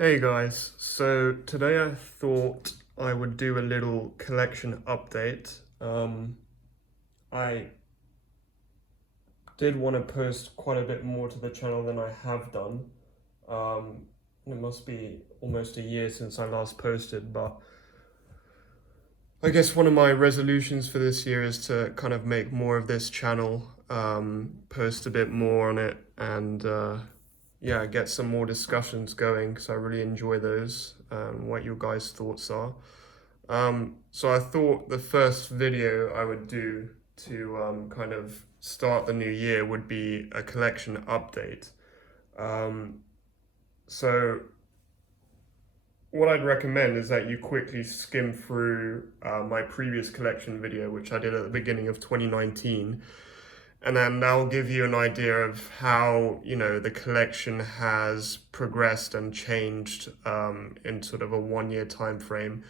Hey guys, so today I thought I would do a little collection update. I did want to post quite a bit more to the channel than I have done. Um, it must be almost a year since I last posted, but I guess one of my resolutions for this year is to kind of make more of this channel, post a bit more on it, and yeah, get some more discussions going because I really enjoy those, what your guys' thoughts are. So I thought the first video I would do to kind of start the new year would be a collection update. Um, so what I'd recommend is that you quickly skim through my previous collection video, which I did at the beginning of 2019, and then that'll give you an idea of how, the collection has progressed and changed in sort of a 1 year time frame.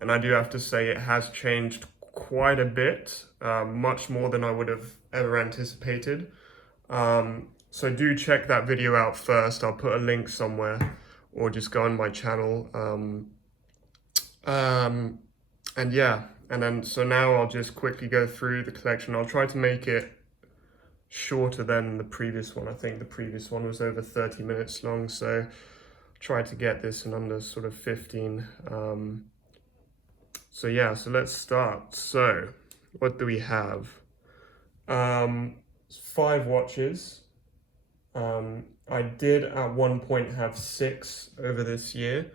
And I do have to say it has changed quite a bit, much more than I would have ever anticipated. So do check that video out first. I'll put a link somewhere or just go on my channel. Um, and yeah, and then so now I'll just quickly go through the collection. I'll try to make it shorter than the previous one. I think the previous one was over 30 minutes long, so try to get this in under sort of 15. So yeah, so let's start. So what do we have? 5 watches. I did at one point have 6 over this year,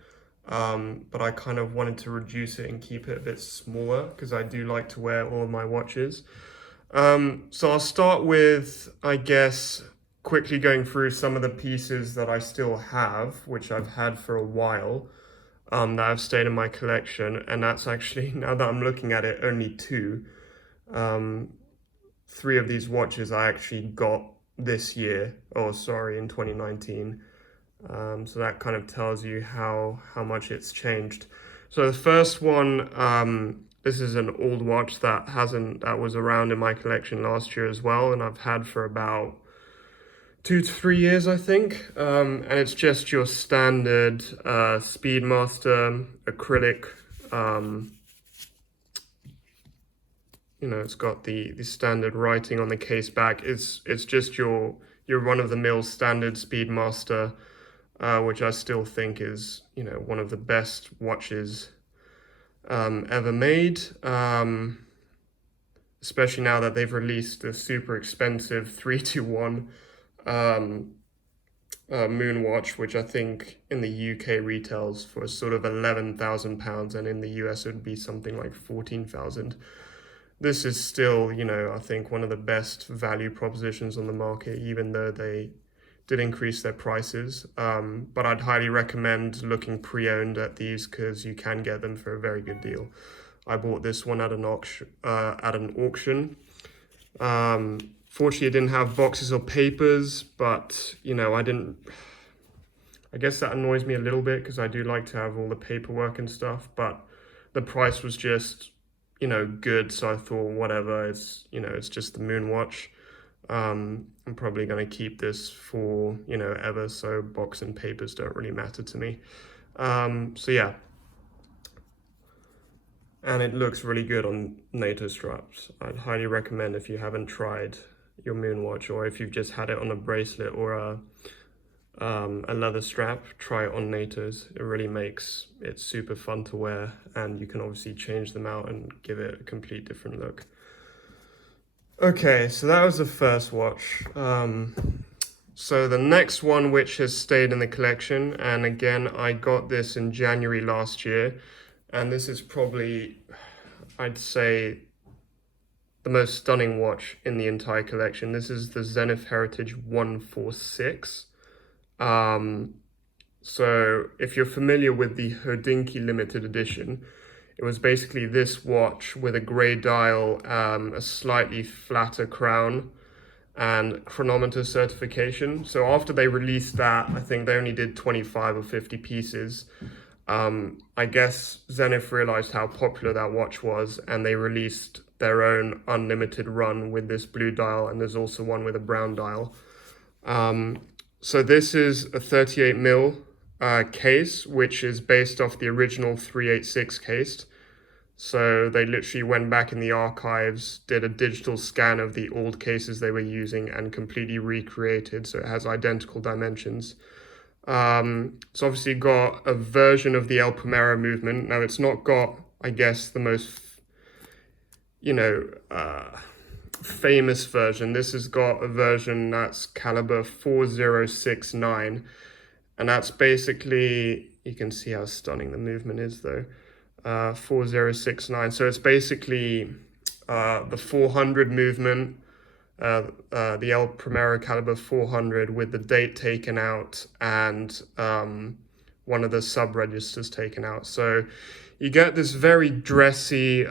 but I kind of wanted to reduce it and keep it a bit smaller because I do like to wear all of my watches. So I'll start with, I guess, quickly going through some of the pieces that I still have, which I've had for a while, that have stayed in my collection, and that's actually, now that I'm looking at it, only 2. 3 of these watches I actually got this year, in 2019. So that kind of tells you how much it's changed. So the first one, this is an old watch that was around in my collection last year as well, and I've had for about 2 to 3 years, I think. And it's just your standard Speedmaster acrylic. It's got the standard writing on the case back. It's just your run-of-the-mill standard Speedmaster, which I still think is one of the best watches ever made. Especially now that they've released the super expensive 321 moon watch, which I think in the UK retails for sort of £11,000, and in the US it would be something like 14,000. This is still, I think one of the best value propositions on the market, even though they did increase their prices. But I'd highly recommend looking pre-owned at these because you can get them for a very good deal. I bought this one at an auction. Fortunately, it didn't have boxes or papers, but I guess that annoys me a little bit because I do like to have all the paperwork and stuff, but the price was just, good. So I thought, whatever, it's just the moon watch. I'm probably going to keep this for, ever. So box and papers don't really matter to me. So yeah. And it looks really good on NATO straps. I'd highly recommend if you haven't tried your moon watch, or if you've just had it on a bracelet or a leather strap, try it on NATOs. It really makes it super fun to wear, and you can obviously change them out and give it a complete different look. Okay, so that was the first watch. So the next one, which has stayed in the collection, and again, I got this in January last year, and this is probably, I'd say, the most stunning watch in the entire collection. This is the Zenith Heritage 146. So if you're familiar with the Hodinkee limited edition, it was basically this watch with a grey dial, a slightly flatter crown, and chronometer certification. So after they released that, I think they only did 25 or 50 pieces. I guess Zenith realized how popular that watch was, and they released their own unlimited run with this blue dial, and there's also one with a brown dial. So this is a 38 mil case, which is based off the original 386 case. So they literally went back in the archives, did a digital scan of the old cases they were using and completely recreated, so it has identical dimensions. It's obviously got a version of the El Primero movement. Now, it's not got, I guess, the most, famous version. This has got a version that's caliber 4069, and that's basically, you can see how stunning the movement is though. 4069. So it's basically the 400 movement, the El Primero caliber 400 with the date taken out and one of the sub registers taken out. So you get this very dressy,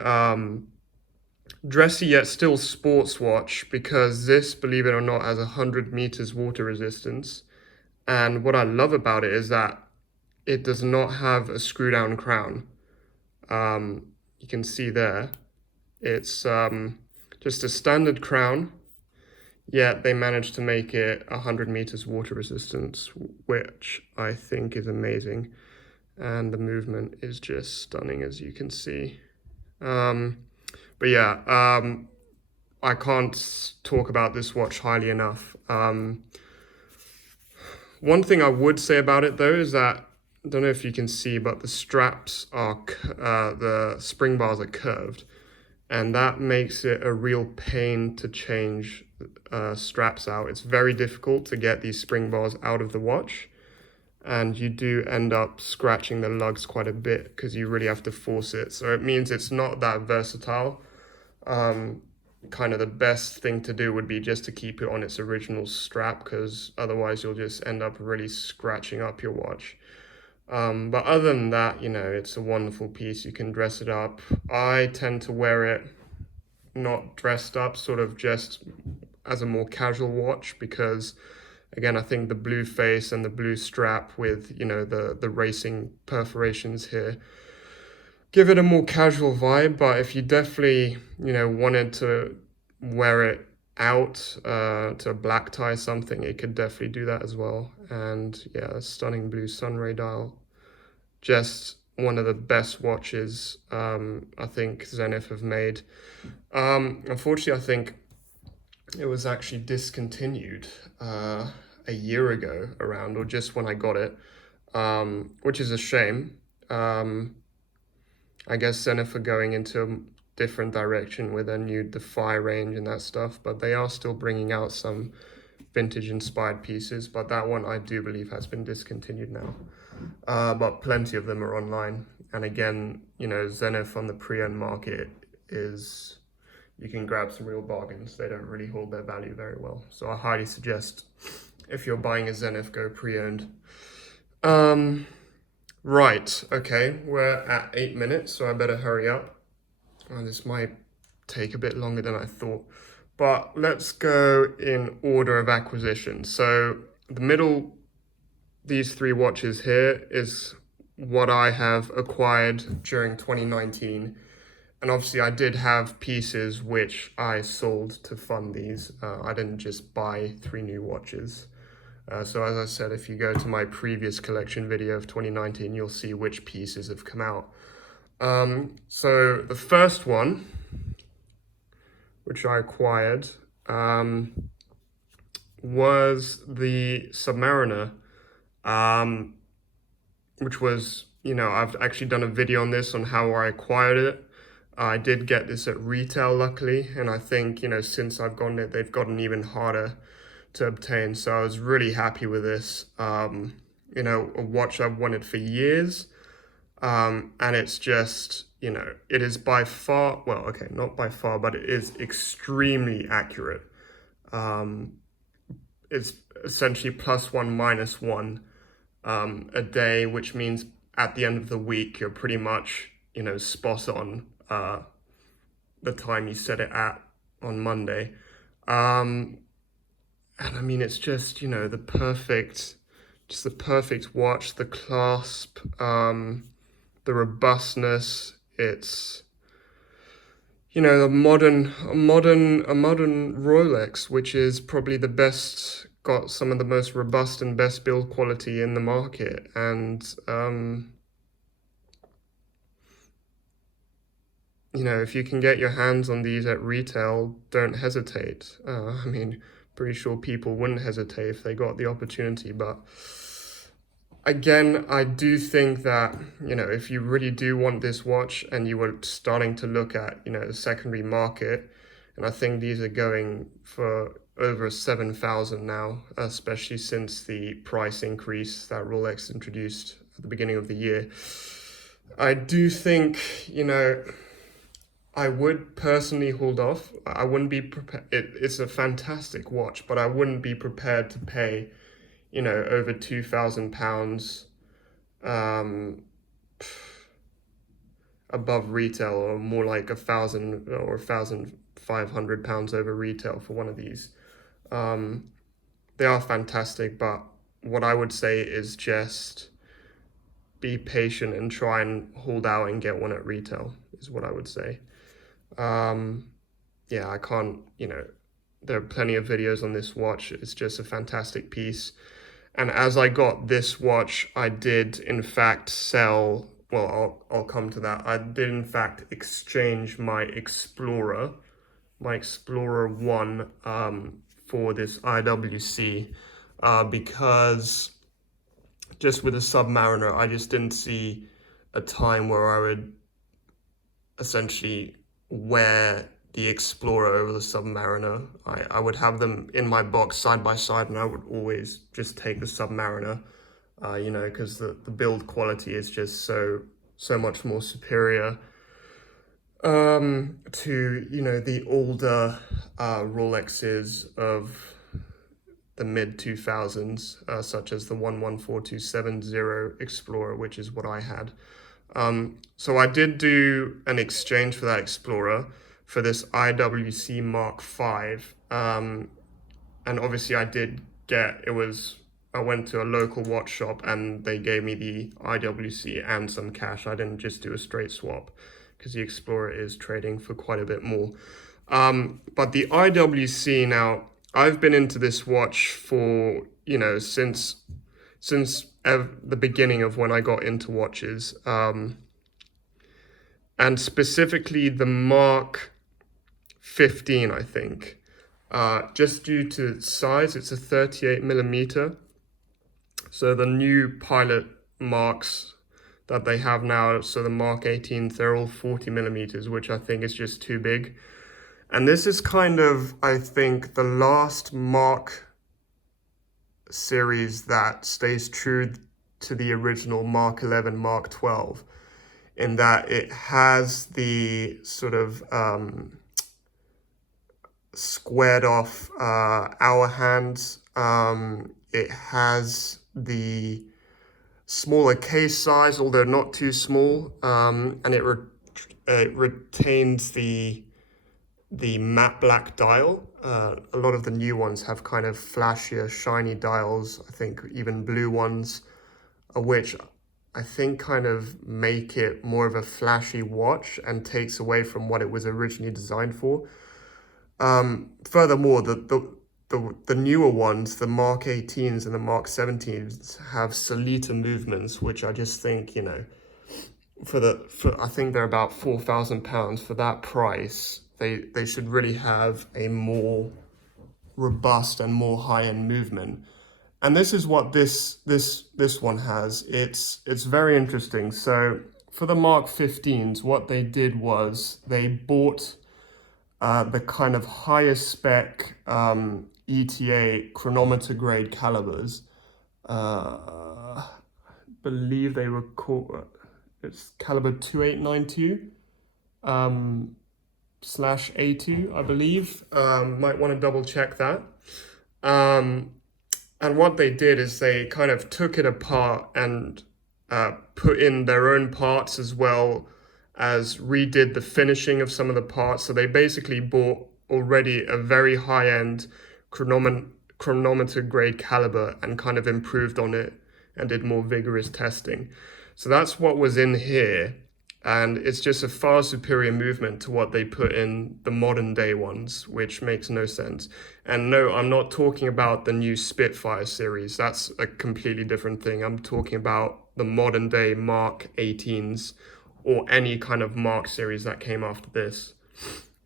dressy yet still sports watch, because this, believe it or not, has 100 meters water resistance. And what I love about it is that it does not have a screw down crown. You can see there, it's just a standard crown, yet they managed to make it 100 meters water resistance, which I think is amazing. And the movement is just stunning, as you can see. But yeah, I can't talk about this watch highly enough. One thing I would say about it though is that, I don't know if you can see, but the straps are, the spring bars are curved, and that makes it a real pain to change straps out. It's very difficult to get these spring bars out of the watch, and you do end up scratching the lugs quite a bit because you really have to force it. So it means it's not that versatile. Kind of the best thing to do would be just to keep it on its original strap, because otherwise you'll just end up really scratching up your watch. But other than that, it's a wonderful piece. You can dress it up. I tend to wear it not dressed up, sort of just as a more casual watch, because again, I think the blue face and the blue strap with, the racing perforations here give it a more casual vibe. But if you definitely, wanted to wear it out to a black tie something, it could definitely do that as well. And yeah, a stunning blue sunray dial. Just one of the best watches I think Zenith have made. Unfortunately, I think it was actually discontinued a year ago around, or just when I got it, which is a shame. I guess Zenith are going into a different direction with their new Defy range and that stuff, but they are still bringing out some vintage inspired pieces, but that one I do believe has been discontinued now. But plenty of them are online, and again, Zenith on the pre-owned market is, you can grab some real bargains. They don't really hold their value very well, so I highly suggest, if you're buying a Zenith, go pre-owned. Right, okay, we're at 8 minutes, so I better hurry up. This might take a bit longer than I thought, but let's go in order of acquisition. So the middle, these three watches here is what I have acquired during 2019. And obviously I did have pieces which I sold to fund these. I didn't just buy 3 new watches. So as I said, if you go to my previous collection video of 2019, you'll see which pieces have come out. So the first one, which I acquired, was the Submariner, which was, I've actually done a video on this, on how I acquired it. I did get this at retail, luckily, and I think, since I've gotten it, they've gotten even harder to obtain. So I was really happy with this. A watch I've wanted for years, and it's just, it is by far, well, okay, not by far, but it is extremely accurate. It's essentially +1 -1 a day, which means at the end of the week, you're pretty much, spot on the time you set it at on Monday. And I mean, it's just, the perfect watch, the clasp, the robustness. It's, a modern Rolex, which is probably the best got some of the most robust and best build quality in the market. And you know, if you can get your hands on these at retail, don't hesitate. I mean, pretty sure people wouldn't hesitate if they got the opportunity. But again, I do think that, you know, if you really do want this watch and you were starting to look at, you know, the secondary market, and I think these are going for over 7,000 now, especially since the price increase that Rolex introduced at the beginning of the year. I do think, you know, I would personally hold off. I wouldn't be prepared. It's a fantastic watch, but I wouldn't be prepared to pay, you know, over £2,000 above retail, or more like £1,000 or £1,500 over retail for one of these. They are fantastic, but what I would say is just be patient and try and hold out and get one at retail, is what I would say. Yeah, I can't, you know, there are plenty of videos on this watch. It's just a fantastic piece. And as I got this watch, I did in fact sell, well, I'll come to that. I did in fact exchange my Explorer 1 for this IWC because just with a Submariner, I just didn't see a time where I would essentially wear the Explorer over the Submariner. I would have them in my box side by side, and I would always just take the Submariner, you know, because the build quality is just so much more superior to, you know, the older Rolexes of the mid 2000s, such as the 114270 Explorer, which is what I had. So I did do an exchange for that Explorer for this IWC Mark V. And obviously I did get, I went to a local watch shop and they gave me the IWC and some cash. I didn't just do a straight swap because the Explorer is trading for quite a bit more. But the IWC now, I've been into this watch for, you know, since the beginning of when I got into watches, and specifically the Mark 15, I think, just due to size. It's a 38mm. So the new Pilot Marks that they have now, so the Mark 18s, they're all 40mm, which I think is just too big. And this is kind of, I think, the last Mark series that stays true to the original Mark 11, Mark 12, in that it has the sort of squared off hour hands. It has the smaller case size, although not too small, and it retains the matte black dial. A lot of the new ones have kind of flashier, shiny dials. I think even blue ones, which I think kind of make it more of a flashy watch and takes away from what it was originally designed for. Furthermore, the newer ones, the Mark 18s and the Mark 17s, have Solita movements, which I just think, you know, for I think they're about £4,000 for that price. They should really have a more robust and more high-end movement. And this is what this one has. It's very interesting. So for the Mark 15s, what they did was they bought the kind of highest spec ETA chronometer grade calibers. I believe they were called, it's caliber 2892 /A2, I believe. Might want to double check that. And what they did is they kind of took it apart and put in their own parts, as well as redid the finishing of some of the parts. So they basically bought already a very high-end chronometer grade caliber and kind of improved on it and did more vigorous testing. So that's what was in here. And it's just a far superior movement to what they put in the modern day ones, which makes no sense. And no, I'm not talking about the new Spitfire series. That's a completely different thing. I'm talking about the modern day Mark 18s or any kind of Mark series that came after this.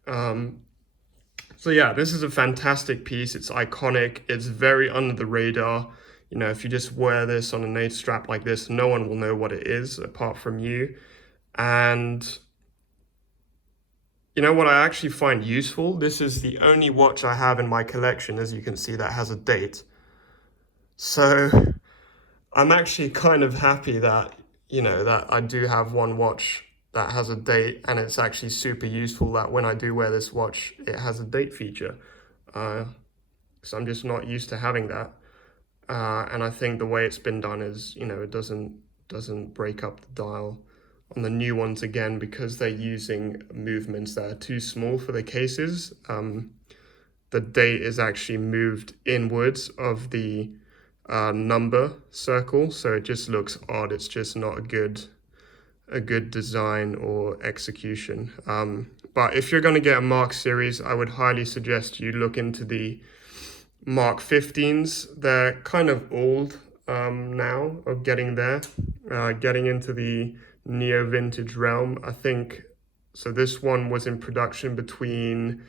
So yeah, this is a fantastic piece. It's iconic. It's very under the radar. You know, if you just wear this on a nade strap like this, no one will know what it is apart from you. And you know what I actually find useful? This is the only watch I have in my collection, as you can see, that has a date. So I'm actually kind of happy that, you know, that I do have one watch that has a date, and it's actually super useful that when I do wear this watch, it has a date feature. Because I'm just not used to having that. And I think the way it's been done is, you know, it doesn't break up the dial on the new ones again because they're using movements that are too small for the cases. The date is actually moved inwards of the number circle, so it just looks odd. It's just not a good design or execution. But if you're going to get a Mark series, I would highly suggest you look into the Mark 15s. They're kind of old now, of getting there, getting into the neo vintage realm. I think so. This one was in production between,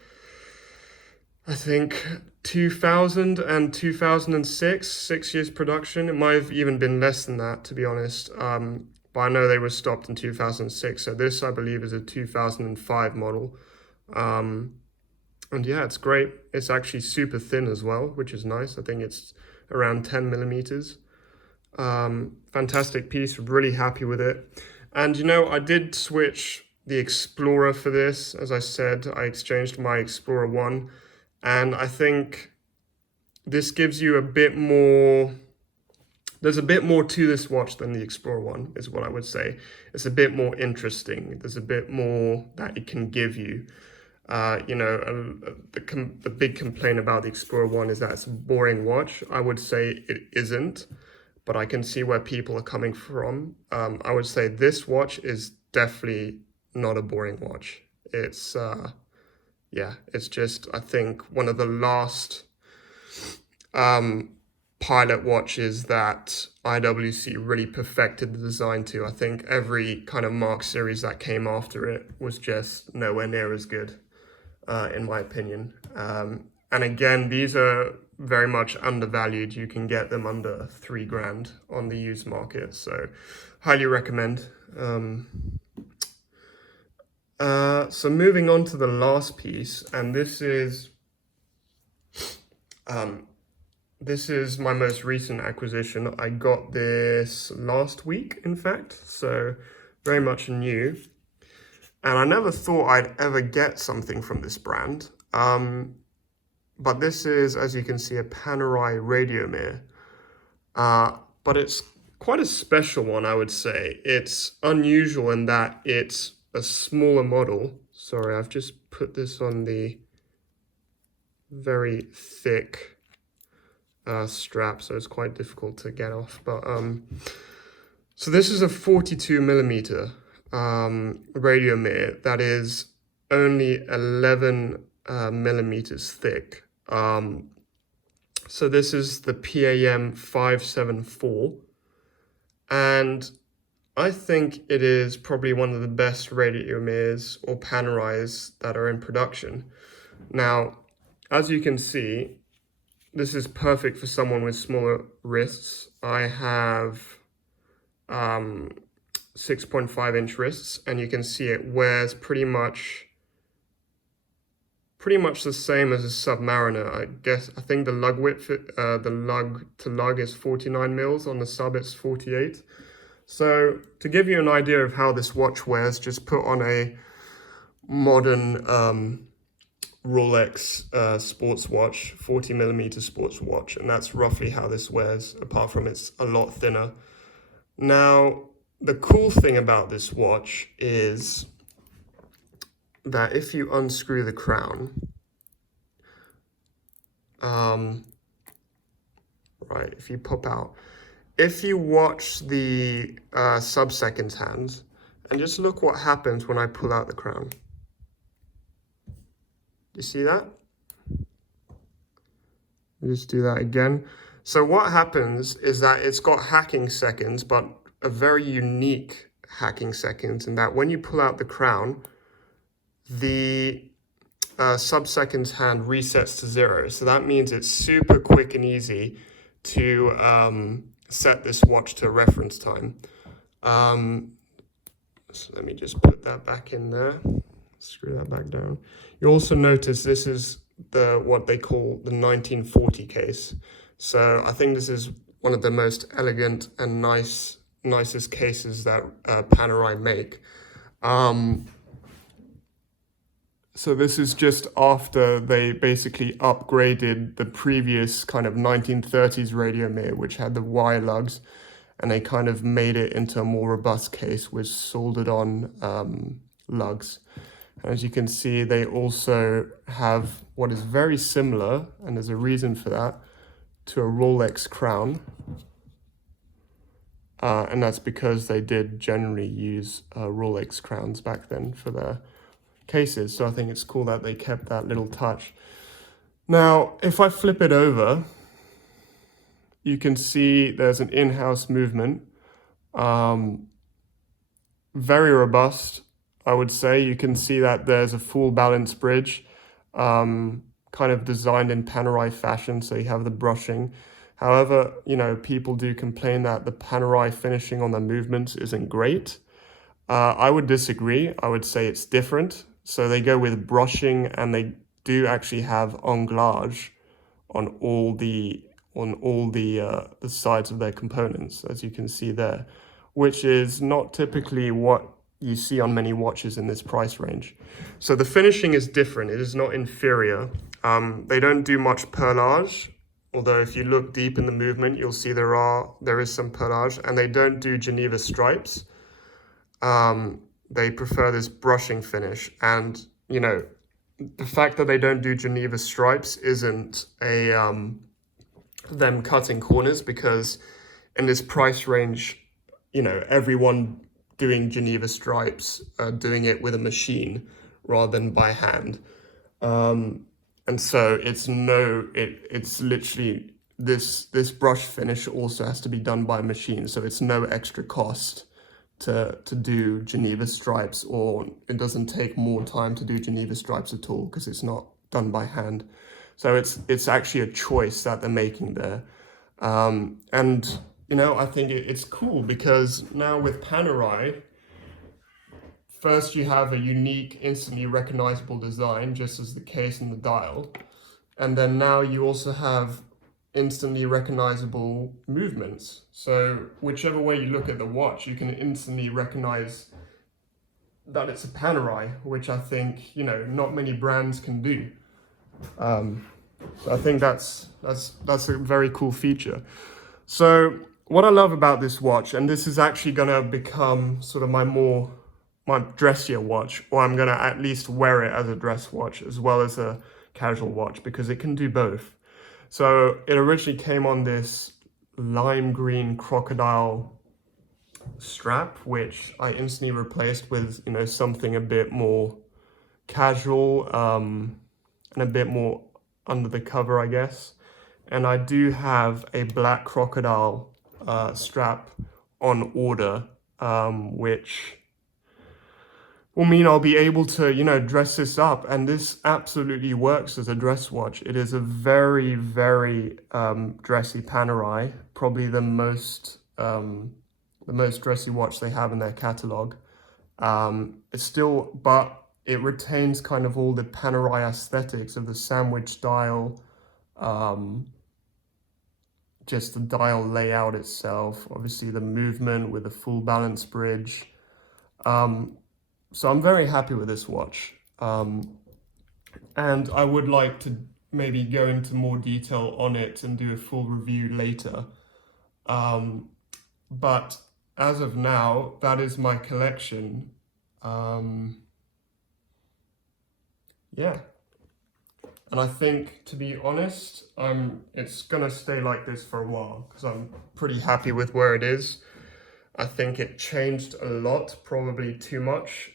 I think, 2000 and 2006, 6 years production. It might have even been less than that, to be honest. But I know they were stopped in 2006. So this, I believe, is a 2005 model. And yeah, it's great. It's actually super thin as well, which is nice. I think it's around 10 millimeters. Fantastic piece, really happy with it. And you know, I did switch the Explorer for this. As I said, I exchanged my Explorer 1, and I think this gives you a bit more, there's a bit more to this watch than the Explorer 1, is what I would say. It's a bit more interesting. There's a bit more that it can give you. You know, the big complaint about the Explorer 1 is that it's a boring watch. I would say it isn't, but I can see where people are coming from. I would say this watch is definitely not a boring watch. It's, yeah, it's just, I think, one of the last pilot watches that IWC really perfected the design to. I think every kind of Mark series that came after it was just nowhere near as good. In my opinion. And again, these are very much undervalued. You can get them under $3,000 on the used market, so highly recommend. So moving on to the last piece, and this is my most recent acquisition. I got this last week, in fact, so very much new. And I never thought I'd ever get something from this brand. But this is, as you can see, a Panerai radio mirror. But it's quite a special one, I would say. It's unusual in that it's a smaller model. Sorry, I've just put this on the very thick strap, so it's quite difficult to get off. But so this is a 42 millimeter radio mirror that is only 11 millimeters thick. So this is the PAM 574, and I think it is probably one of the best radio mirrors or Panerais that are in production. Now, as you can see, this is perfect for someone with smaller wrists. I have 6.5-inch wrists, and you can see it wears pretty much the same as a Submariner. I think the lug width, the lug to lug is 49 mils. On the sub it's 48. So to give you an idea of how this watch wears, just put on a modern Rolex sports watch, 40 millimeter sports watch, and that's roughly how this wears, apart from it's a lot thinner. Now, the cool thing about this watch is that if you unscrew the crown, right, if you pop out, if you watch the sub-seconds hands And just look what happens when I pull out the crown. You see that? Just do that again. So what happens is that it's got hacking seconds, but a very unique hacking seconds, in that when you pull out the crown, the sub-seconds hand resets to 0. So that means it's super quick and easy to set this watch to a reference time. So let me just put that back in there. Screw that back down. You also notice this is what they call the 1940 case. So I think this is one of the most elegant and nicest cases that Panerai make. So this is just after they basically upgraded the previous kind of 1930s radio mirror, which had the wire lugs, and they kind of made it into a more robust case with soldered on lugs. And as you can see, they also have what is very similar, and there's a reason for that, to a Rolex crown. And that's because they did generally use Rolex crowns back then for their cases. So I think it's cool that they kept that little touch. Now, if I flip it over, you can see there's an in-house movement. Very robust, I would say. You can see that there's a full balance bridge, kind of designed in Panerai fashion, so you have the brushing. However, you know, people do complain that the Panerai finishing on the movements isn't great. I would disagree. I would say it's different. So they go with brushing, and they do actually have anglage on all the sides of their components, as you can see there, which is not typically what you see on many watches in this price range. So the finishing is different. It is not inferior. They don't do much perlage, although if you look deep in the movement, you'll see there is some perlage, and they don't do Geneva stripes. They prefer this brushing finish, and you know, the fact that they don't do Geneva stripes isn't them cutting corners, because in this price range, you know, everyone doing Geneva stripes doing it with a machine rather than by hand, and so it's literally this brush finish also has to be done by a machine, so it's no extra cost to do Geneva stripes, or it doesn't take more time to do Geneva stripes at all because it's not done by hand. So it's actually a choice that they're making there. And, you know, I think it's cool because now with Panerai, first you have a unique, instantly recognizable design, just as the case and the dial. And then now you also have instantly recognizable movements. So whichever way you look at the watch, you can instantly recognize that it's a Panerai, which I think, you know, not many brands can do. So I think that's a very cool feature. So what I love about this watch, and this is actually gonna become sort of my dressier watch, or I'm gonna at least wear it as a dress watch as well as a casual watch, because it can do both. So it originally came on this lime green crocodile strap, which I instantly replaced with, you know, something a bit more casual and a bit more under the cover, I guess. And I do have a black crocodile strap on order, which will mean I'll be able to, you know, dress this up, and this absolutely works as a dress watch. It is a very, very dressy Panerai, probably the most dressy watch they have in their catalog. It's still, but it retains kind of all the Panerai aesthetics of the sandwich dial, just the dial layout itself, obviously the movement with the full balance bridge. So I'm very happy with this watch, and I would like to maybe go into more detail on it and do a full review later. But as of now, that is my collection. Yeah. And I think, to be honest, it's gonna stay like this for a while because I'm pretty happy with where it is. I think it changed a lot, probably too much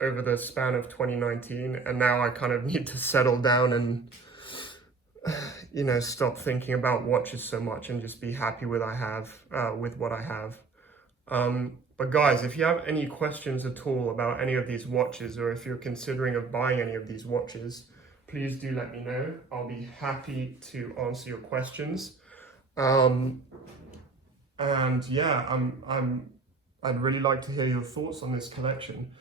over the span of 2019, and now I kind of need to settle down and stop thinking about watches so much and just be happy with with what I have. But guys, if you have any questions at all about any of these watches, or if you're considering of buying any of these watches, please do let me know. I'll be happy to answer your questions. And yeah, I'd really like to hear your thoughts on this collection.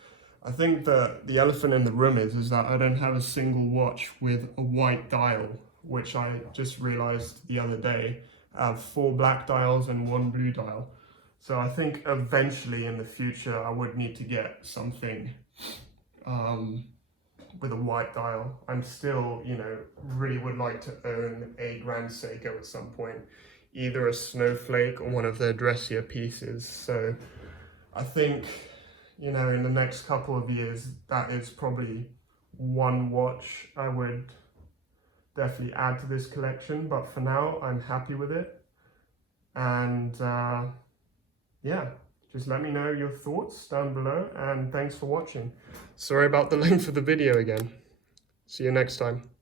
I think the elephant in the room is that I don't have a single watch with a white dial, which I just realized the other day. I have 4 black dials and 1 blue dial. So I think eventually in the future I would need to get something with a white dial. I'm still, really would like to own a Grand Seiko at some point, either a snowflake or one of their dressier pieces. So I think, in the next couple of years, that is probably one watch I would definitely add to this collection. But for now, I'm happy with it. And yeah, just let me know your thoughts down below, and thanks for watching. Sorry about the length of the video again. See you next time.